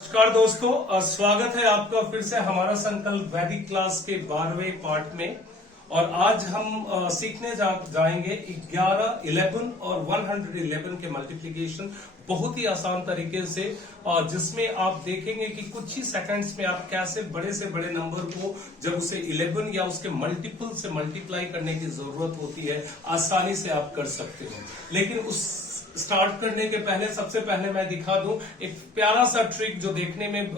नमस्कार दोस्तों, स्वागत है आपका फिर से हमारा संकल्प वैदिक क्लास के 12वें पार्ट में। और आज हम सीखने जाएंगे 11, 11 और 111 के मल्टीप्लिकेशन बहुत ही आसान तरीके से, जिसमें आप देखेंगे कि कुछ ही सेकंड्स में आप कैसे बड़े से बड़े नंबर को जब उसे 11 या उसके मल्टीपल से मल्टीप्लाई करने की जरूरत होती है आसानी से आप कर सकते हो। लेकिन उस स्टार्ट करने के पहले सबसे पहले मैं दिखा दूं एक प्यारा सा ट्रिक जो देखने में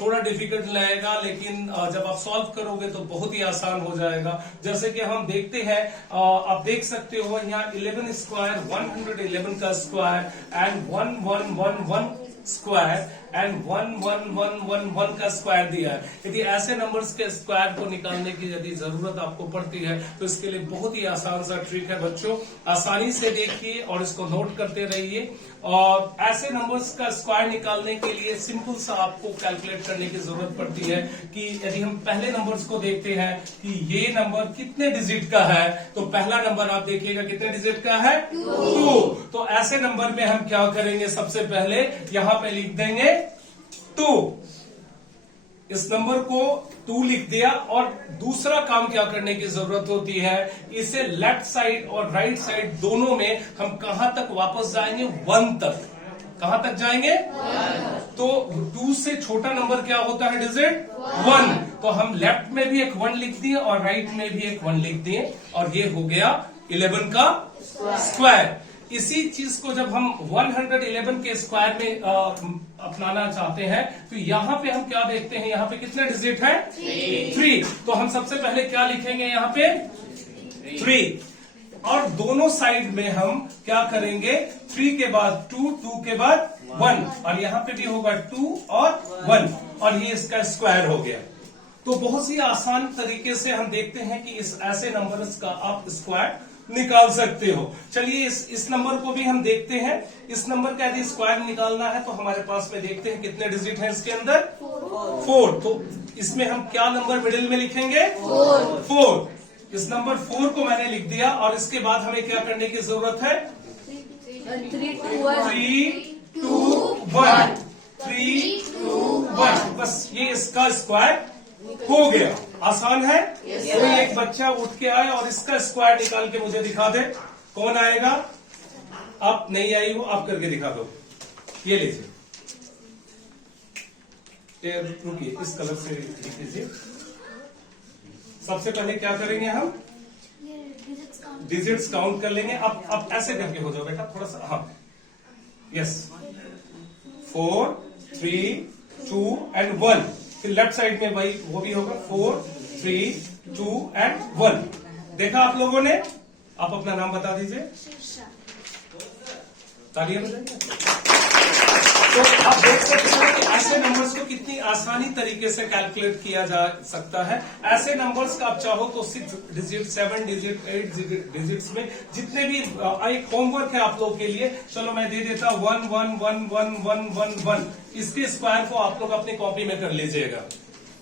थोड़ा डिफिकल्ट लगेगा, लेकिन जब आप सॉल्व करोगे तो बहुत ही आसान हो जाएगा। जैसे कि हम देखते हैं, आप देख सकते हो यहाँ 11 स्क्वायर 111 का स्क्वायर एंड 1111 स्क्वायर एंड 11111 का स्क्वायर दिया है। यदि ऐसे नंबर्स के स्क्वायर को निकालने की यदि जरूरत आपको पड़ती है तो इसके लिए बहुत ही आसान सा ट्रिक है बच्चों, आसानी से देखिए और इसको नोट करते रहिए। और ऐसे नंबर्स का स्क्वायर निकालने के लिए सिंपल सा आपको कैलकुलेट करने की जरूरत पड़ती है कि यदि हम पहले नंबर्स को देखते हैं कि ये नंबर कितने डिजिट का है, तो पहला नंबर आप देखिएगा कितने डिजिट का है, 2। तो ऐसे नंबर में हम क्या करेंगे, सबसे पहले यहां पे लिख देंगे 2। इस नंबर को 2 लिख दिया। और दूसरा काम क्या करने की जरूरत होती है, इसे लेफ्ट साइड और राइट साइड दोनों में हम कहां तक वापस जाएंगे, 1 तक। कहां तक जाएंगे, 1। तो 2 से छोटा नंबर क्या होता है डिजिट, 1। तो हम लेफ्ट में भी एक 1 लिख दिए और राइट में भी एक 1 लिख दिए और ये हो गया 11 का स्क्वायर। इसी चीज को जब हम 111 के स्क्वायर में अपनाना चाहते हैं तो यहां पे हम क्या देखते हैं, यहां पे कितने डिजिट है, 3। तो हम सबसे पहले क्या लिखेंगे, यहां पे 3। और दोनों साइड में हम क्या करेंगे, 3 के बाद 2, 2 के बाद 1 और यहां पे भी होगा 2 और 1 और ये इसका स्क्वायर हो गया। तो बहुत ही आसान तरीके से हम देखते हैं कि इस ऐसे नंबर्स का आप स्क्वायर निकाल सकते हो। चलिए इस नंबर को भी हम देखते हैं। इस नंबर का यदि स्क्वायर निकालना है तो हमारे पास में देखते हैं कितने डिजिट हैं इसके अंदर, 4। तो इसमें हम क्या नंबर मिडिल में लिखेंगे, 4। इस नंबर 4 को मैंने लिख दिया और इसके बाद हमें क्या करने की जरूरत है, 3, 2, 1, 3, 2, 1। बस ये इसका स्क्वायर हो गया। आसान है। कोई एक बच्चा उठ के आए और इसका स्क्वायर निकाल के मुझे दिखा दे, कौन आएगा, आप नहीं आई हो, आप करके दिखा दो। ये लीजिए, रुकिए, इस कलर से लिख लीजिए। सबसे पहले क्या करेंगे, हम डिजिट्स काउंट कर लेंगे। अब ऐसे करके हो जाओ बेटा, थोड़ा सा, हाँ, यस, 4, 3, 2 एंड 1। फिर लेफ्ट साइड में भाई वो भी होगा 4, 3, 2 एंड 1। देखा आप लोगों ने, आप अपना नाम बता दीजिए, तालियां बजाइए। तो आप देख सकते हैं कि ऐसे नंबर्स को कितनी आसानी तरीके से कैलकुलेट किया जा सकता है। ऐसे नंबर्स का आप चाहो तो 6 डिजिट, 7 डिजिट, 8 डिजिट्स में जितने भी, एक होमवर्क है आप लोग के लिए, चलो मैं दे देता 1, 1, 1, 1, 1, 1, 1। इसके स्क्वायर को आप लोग अपनी कॉपी में कर लीजिएगा,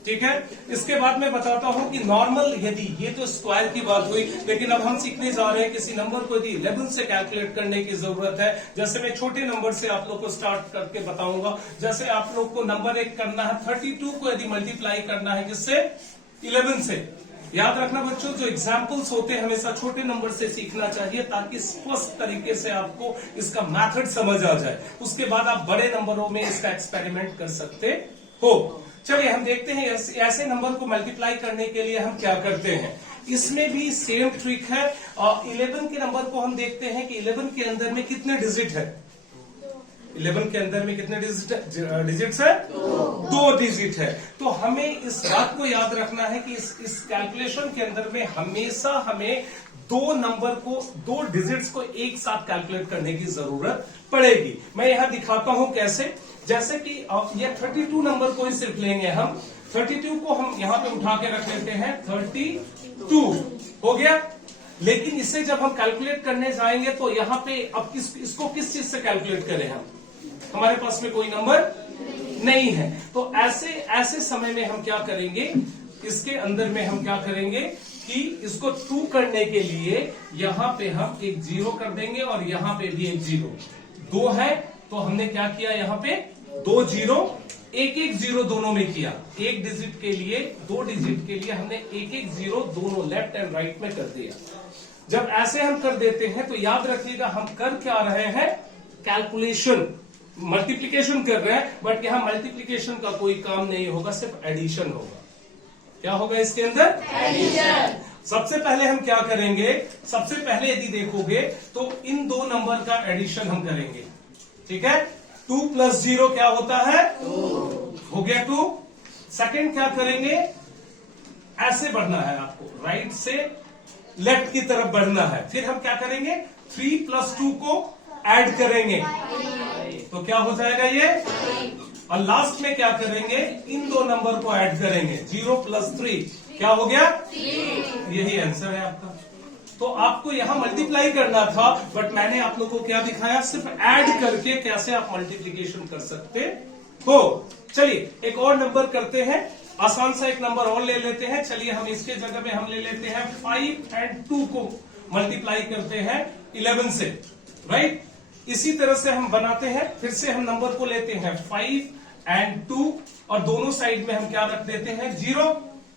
ठीक है। इसके बाद मैं बताता हूं कि नॉर्मल, यदि ये तो स्क्वायर की बात हुई, लेकिन अब हम सीखने जा रहे हैं किसी नंबर को यदि 11 से कैलकुलेट करने की जरूरत है। जैसे मैं छोटे नंबर से आप लोग को स्टार्ट करके बताऊंगा। जैसे आप लोग को नंबर 1 करना है, 32 को यदि मल्टीप्लाई करना है किससे, 11 से। याद रखना बच्चों, जो एग्जाम्पल्स होते हैं हमेशा छोटे नंबर से सीखना चाहिए ताकि स्पष्ट तरीके से आपको इसका मेथड समझ आ जाए। उसके बाद आप बड़े नंबरों में इसका एक्सपेरिमेंट कर सकते हो। चलिए हम देखते हैं ऐसे नंबर को मल्टीप्लाई करने के लिए हम क्या करते हैं। इसमें भी सेम ट्रिक है। 11 के नंबर को हम देखते हैं कि 11 के अंदर में कितने डिजिट है, 11 के अंदर में कितने डिजिट्स है, 2 डिजिट है। तो हमें इस बात को याद रखना है कि इस कैलकुलेशन के अंदर में हमेशा हमें 2 नंबर को, 2 डिजिट्स को एक साथ कैलकुलेट करने की जरूरत पड़ेगी। मैं यहां दिखाता हूं कैसे। जैसे कि ये 32 नंबर को ही सिर्फ लेंगे हम, 32 को हम यहां पे उठा के रख लेते हैं, 32 हो गया। लेकिन इसे जब हम कैलकुलेट करने जाएंगे तो यहां पे अब इसको किस चीज से कैलकुलेट करें हम, हमारे पास में कोई नंबर नहीं है। तो ऐसे समय में हम क्या करेंगे, इसके अंदर में हम क्या करेंगे कि इसको 2 करने के लिए यहां पे हम एक 0 कर देंगे और यहां पे भी एक 0। 2 है तो हमने क्या किया, यहां पे दो जीरो, एक एक जीरो दोनों में किया, एक डिजिट के लिए, दो डिजिट के लिए हमने एक एक जीरो दोनों लेफ्ट एंड राइट में कर दिया। जब ऐसे हम कर देते हैं तो याद रखिएगा हम कर क्या रहे हैं, कैलकुलेशन, मल्टीप्लीकेशन कर रहे हैं, बट यहां मल्टीप्लीकेशन का कोई काम नहीं होगा, सिर्फ एडिशन होगा। क्या होगा इसके अंदर, एडिशन। सबसे पहले हम क्या करेंगे, सबसे पहले यदि देखोगे तो इन दो नंबर का एडिशन हम करेंगे, ठीक है। 2 + 0 क्या होता है, 2 हो गया 2। सेकंड क्या करेंगे, ऐसे बढ़ना है आपको, राइट से लेफ्ट की तरफ बढ़ना है। फिर हम क्या करेंगे, 3 + 2 को ऐड करेंगे तो क्या हो जाएगा ये, और लास्ट में क्या करेंगे, इन दो नंबर को ऐड करेंगे, 0 + 3 क्या हो गया, 3। यही आंसर है आपका। तो आपको यहां मल्टीप्लाई करना था, बट मैंने आप लोगों को क्या दिखाया, सिर्फ ऐड करके कैसे आप मल्टीप्लीकेशन कर सकते हो। चलिए एक और नंबर करते हैं, आसान सा एक नंबर और ले लेते हैं। चलिए हम इसके जगह में हम ले लेते हैं 5 और 2 को मल्टीप्लाई करते हैं 11 से, राइट। इसी तरह से हम बनाते हैं, फिर से हम नंबर को लेते हैं 5 और 2 और दोनों साइड में हम क्या रख देते हैं, 0,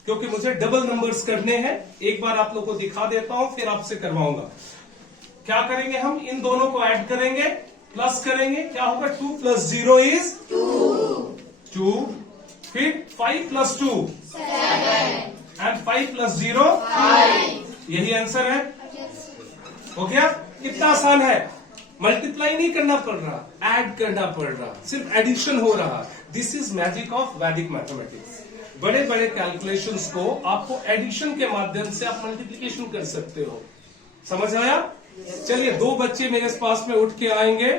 क्योंकि मुझे डबल नंबर्स करने हैं। एक बार आप लोग को दिखा देता हूं, फिर आपसे करवाऊंगा। क्या करेंगे, हम इन दोनों को ऐड करेंगे, प्लस करेंगे, क्या होगा, 2 + 0 इज 2। फिर 5 + 2 7 एंड 5 + 0 5। यही आंसर है, हो गया। कितना आसान है, मल्टीप्लाई नहीं करना पड़ रहा, ऐड करना पड़ रहा, सिर्फ एडिशन हो रहा। दिस इज मैजिक ऑफ वैदिक मैथमेटिक्स। बड़े बड़े कैलकुलेशंस को आपको एडिशन के माध्यम से आप मल्टीप्लिकेशन कर सकते हो, समझ आया। चलिए दो बच्चे मेरे पास में उठ के आएंगे,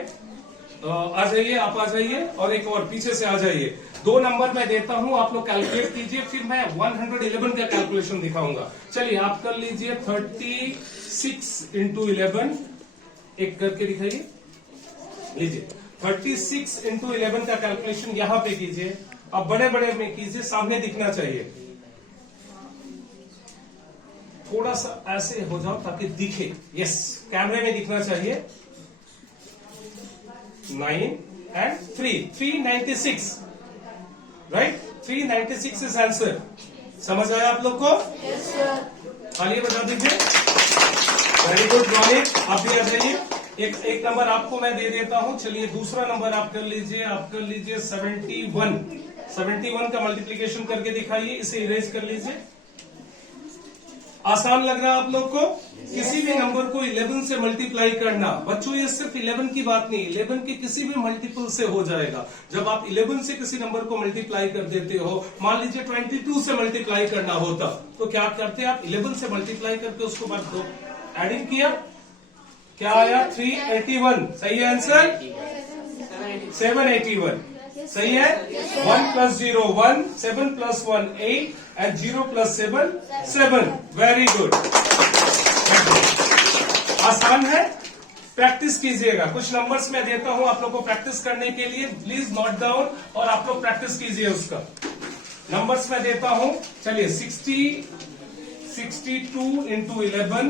आ जाइए, आप आ जाइए, और एक और पीछे से आ जाइए। दो नंबर मैं देता हूं, आप लोग कैलकुलेट कीजिए, फिर मैं 111 का कैलकुलेशन दिखाऊंगा। चलिए आप कर लीजिए 36 × 11, एक करके दिखाइए, लीजिए 36 × 11 का कैलकुलेशन यहां पे कीजिए। अब बड़े बड़े में कीजिए, सामने दिखना चाहिए, थोड़ा सा ऐसे हो जाओ ताकि दिखे, यस, कैमरे में दिखना चाहिए। 9 और 3, 396, राइट, 396 इज आंसर। समझ आया आप लोग को, यस सर। तालियां बजा दीजिए, वेरी गुड रॉनिक, आप भी आ जाइए। एक नंबर आपको मैं दे देता हूं, चलिए दूसरा नंबर आप कर लीजिए, आप कर लीजिए 71 का मल्टीप्लीकेशन करके दिखाइए, इसे इरेज कर लीजिए। आसान लग रहा है आप लोग को, किसी भी नंबर को 11 से मल्टीप्लाई करना, बच्चों ये सिर्फ 11 की बात नहीं, 11 के किसी भी मल्टीपल से हो जाएगा। जब आप 11 से किसी नंबर को मल्टीप्लाई कर देते हो, मान लीजिए 22 से मल्टीप्लाई करना होता, तो क्या करते आप, 11 से मल्टीप्लाई करके उसको बाद दो एडिंग किया, क्या आया, 381, सही है आंसर, 781, सही है। 1 + 0 1, 7 + 1 8 एंड 0 + 7 7। वेरी गुड, आसान है, प्रैक्टिस कीजिएगा। कुछ नंबर्स मैं देता हूं आप लोग को प्रैक्टिस करने के लिए, प्लीज नोट डाउन और आप लोग प्रैक्टिस कीजिए उसका। नंबर्स मैं देता हूं, चलिए 62 × 11,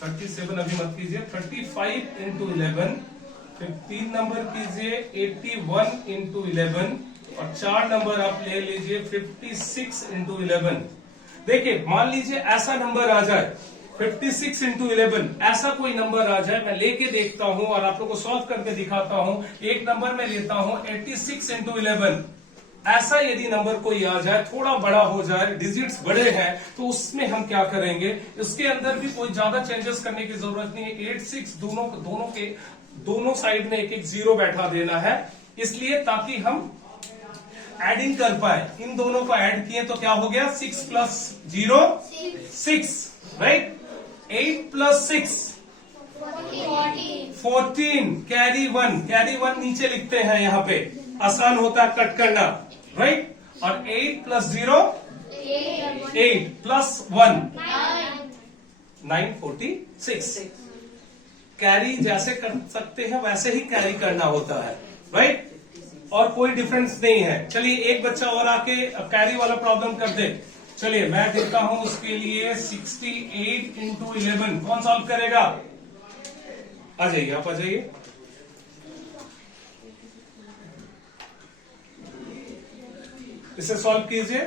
37 अभी मत कीजिए, 35 × 11, फिर 3 नंबर कीजिए 81 × 11, और 4 नंबर आप ले लीजिए 56 × 11। देखिए मान लीजिए ऐसा नंबर आ जाए 56 × 11, ऐसा कोई नंबर आ जाए, मैं लेके देखता हूं और आप लोग को सॉल्व करके दिखाता हूं। एक नंबर में लेता हूं 86 × 11, ऐसा यदि नंबर कोई आ जाए, थोड़ा बड़ा हो जाए, डिजिट्स बड़े हैं, तो उसमें हम क्या करेंगे, इसके अंदर भी कोई ज्यादा चेंजेस करने की जरूरत नहीं है। 86 दोनों साइड में एक एक 0 बैठा देना है, इसलिए ताकि हम एडिंग कर पाए। इन दोनों को ऐड किए तो क्या हो गया, 6 + 0 6, राइट। 8 + 6 14, कैरी 1 नीचे लिखते हैं, यहां पे आसान होता है कट करना, राइट। और 8 + 0 8 + 1 9 46। कैरी जैसे कर सकते हैं वैसे ही कैरी करना होता है, राइट, और कोई डिफरेंस नहीं है। चलिए एक बच्चा और आके कैरी वाला प्रॉब्लम कर दे। चलिए मैं देता हूं उसके लिए 68 × 11, कौन सॉल्व करेगा, आ जाइए, आप आ जाइए। इसे सॉल्व कीजिए।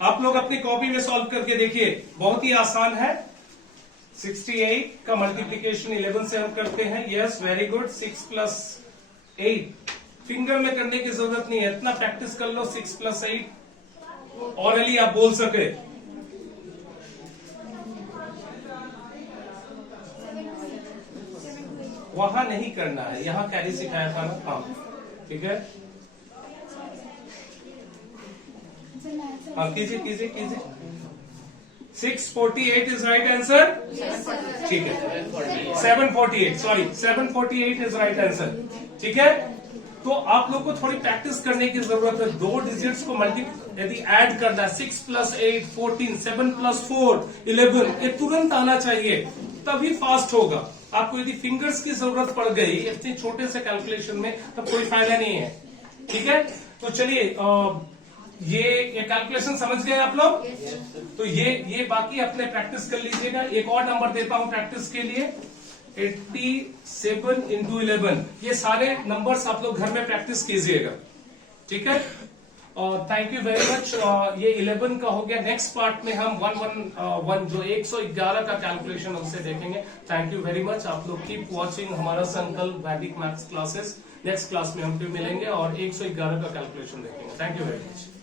आप लोग अपनी कॉपी में सॉल्व करके देखिए, बहुत ही आसान है। 68 का मल्टीप्लीकेशन 11 से हम करते हैं। Yes, very good. 6 plus 8 finger में करने की जरूरत नहीं है, इतना प्रैक्टिस कर लो। 6 प्लस 8 ऑरली आप बोल सके। वहां नहीं करना है, यहां कैरी सिखाया था ना। हाँ ठीक है, हाँ कीजिए कीजिए कीजिए। 648 इज राइट आंसर। ठीक है, 748, सॉरी 748 इज राइट आंसर। ठीक है, तो आप लोग को थोड़ी प्रैक्टिस करने की जरूरत है। दो डिजिट्स को यदि ऐड करना है, 6 प्लस 8 14, 7 प्लस 4 11, ये तुरंत आना चाहिए, तभी फास्ट होगा। आपको यदि फिंगर्स की जरूरत पड़ गई इतने छोटे से कैलकुलेशन में, तब कोई फायदा नहीं है। ठीक है, तो चलिए ये कैलकुलेशन समझ गए आप लोग। तो ये बाकी अपने प्रैक्टिस कर लीजिएगा। एक और नंबर देता हूं प्रैक्टिस के लिए, 87 इंटू 11। ये सारे नंबर्स आप लोग घर में प्रैक्टिस कीजिएगा। ठीक है, थैंक यू वेरी मच। ये 11 का हो गया। नेक्स्ट पार्ट में हम 111 जो 111 का कैलकुलेशन हमसे देखेंगे। Thank you very much. आप लोग कीप वॉचिंग हमारा संकल्प वैदिक मैथ्स क्लासेस। नेक्स्ट क्लास में हम फिर मिलेंगे और 111 का कैलकुलेशन देखेंगे। Thank you very much.